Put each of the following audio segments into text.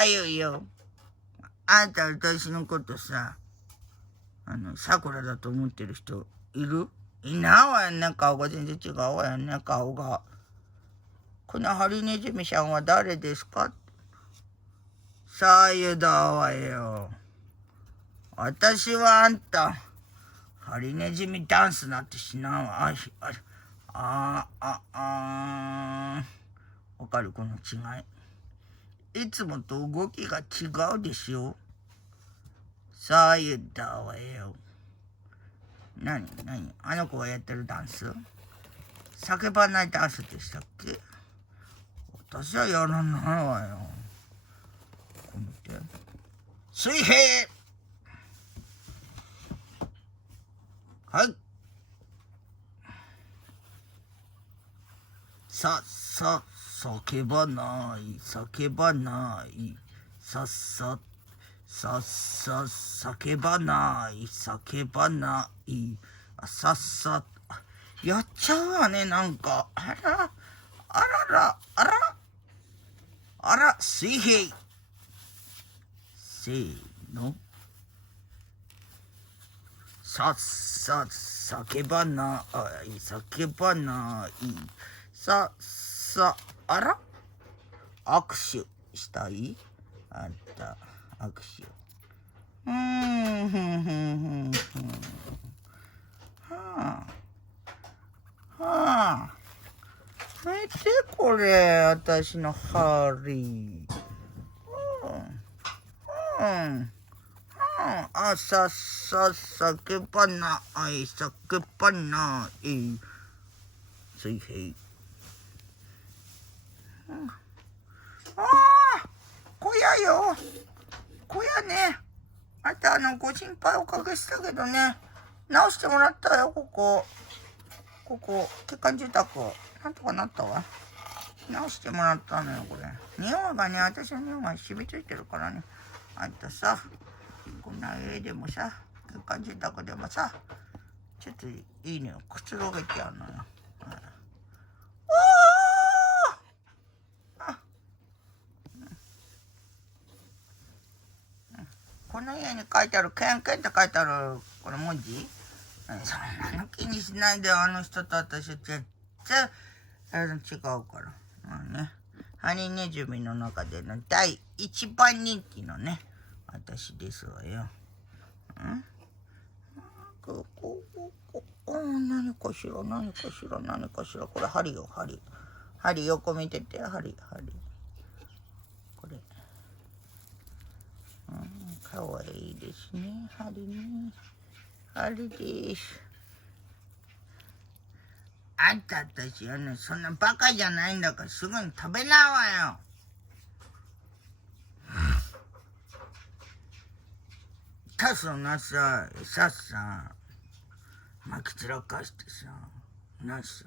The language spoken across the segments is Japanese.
さゆよ。あんた私のことさ、さくらだと思ってる人いる？いないわよね、顔が全然違うわよね、顔が。このハリネズミさんは誰ですか？さゆだわよ。私はあんた、ハリネズミダンスなんてしないわ。わかるこの違い。いつもと動きが違うでしょ。さゆだわよ。何あの子がやってるダンス？叫ばないダンスでしたっけ？私はやらないわよ。こう見て。水平！はい。叫ばない。叫ばない。叫ばない。叫ばない。やっちゃうわね、なんか。あら、水平。せーの。叫ばない。叫ばない。あら握手したい？あんた、握手。見てこれ、私のハリー。叫ばない、叫ばない。水平。小屋よ。小屋ね。あんたご心配おかけしたけどね。直してもらったよ、ここ。血管住宅。なんとかなったわ。直してもらったのよ、これ。匂いがね、私の匂いが染みついてるからね。あんたさ、こんな家でもさ、血管住宅でもさ、ちょっといいのよ。くつろげちゃうのよ。この家に書いてある、ケンケンって書いてある、この文字？そんなの気にしないでよ、あの人と私全然、違うから。まあね、ハリネズミの中での第一番人気のね、私ですわよ。何かしら、これ針よ、針横見てて、針。これ。かわいいですね、針ね。針です。あんた私はね、そんなバカじゃないんだからすぐに食べないわよ。そんなさ、餌さ、まき散らかしてさ、私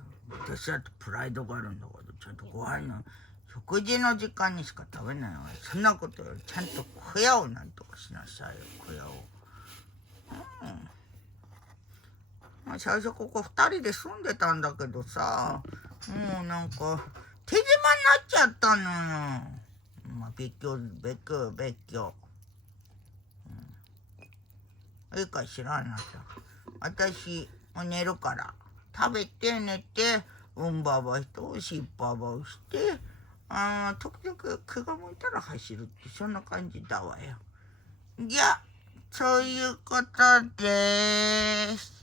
だってプライドがあるんだから、ちゃんとご飯の食事の時間にしか食べないわよ。そんなことよりちゃんと小屋をなんとかしなさいよ、小屋を。最初ここ2人で住んでたんだけどさ、もうなんか手狭になっちゃったのよ。別居。いいか知らんなさ。私寝るから食べて寝てばばとしっぱばをして、時々気が向いたら走るって、そんな感じだわよ。じゃあそういうことです。